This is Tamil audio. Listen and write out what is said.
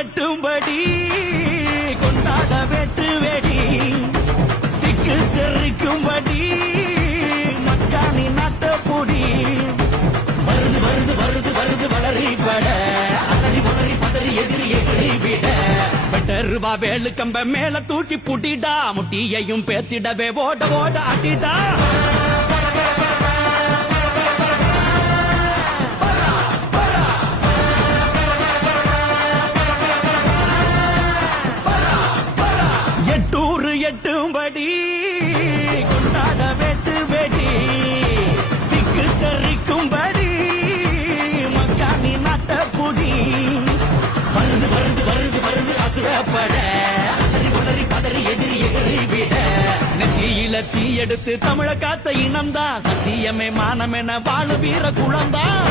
எட்டும்படி கொண்டாட வெட்டு வெடி திக்கு தெரிக்கும்படி மக்கானி நாட்ட பொடி வருது வருது வருது வருது வளரி பட அலறி வளரி பதறி எதிரி எதிரி விட வெட்டருவா வேலு கம்ப மேல தூக்கி புட்டிடா முட்டியையும் பேத்திடவே ஓட ஓட ஆட்டிடா எட்டூர் எட்டும்படி கொண்டாட வெட்டு வெடி திக்கு தெரிக்கும்படி மக்கானி நாட்ட புடி வருது வருது வருது வருது அசுரப்பட அலறி உளறி பதறி எதிரி எதிரி விட நெத்தியில தீ எடுத்து தமிழ காத்த இனம்தான் சத்தியமே மானமென வாழு வீர குளம்தான்